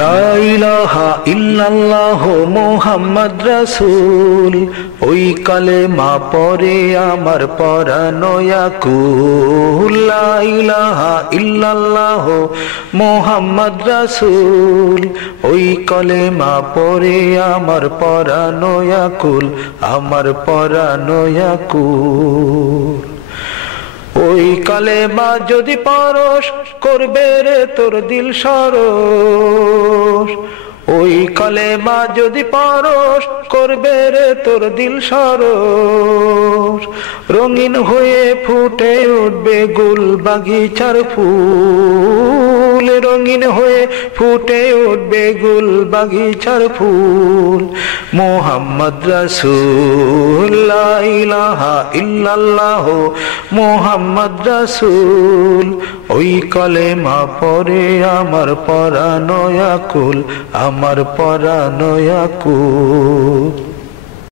লা ইলাহা ইল্লাল্লাহ মুহাম্মদ রাসূল, ওই কালেমা পড়ে আমার পরাণ আকুল। লা ইলাহা ইল্লাল্লাহ মুহাম্মদ রাসূল, ওই কালেমা পড়ে আমার পরাণ আকুল, আমার পরাণ আকুল। ওই কালেমা যদি পরশ করবে রে তোর দিল সরস, ওই কালেমা যদি পরশ করবে রে তোর দিল সরস, রঙিন হয়ে ফুটে উঠবে গুল বাগিচার ফুল, রঙিন হয়ে ফুটে উঠবে গুল বাগিচার ফুল। মুহাম্মদ রাসূল, লা ইলাহা ইল্লাল্লাহ মুহাম্মদ রাসূল, ওই কালেমা পড়ে আমার পরাণ আকুল, আমার পরাণ আকুল।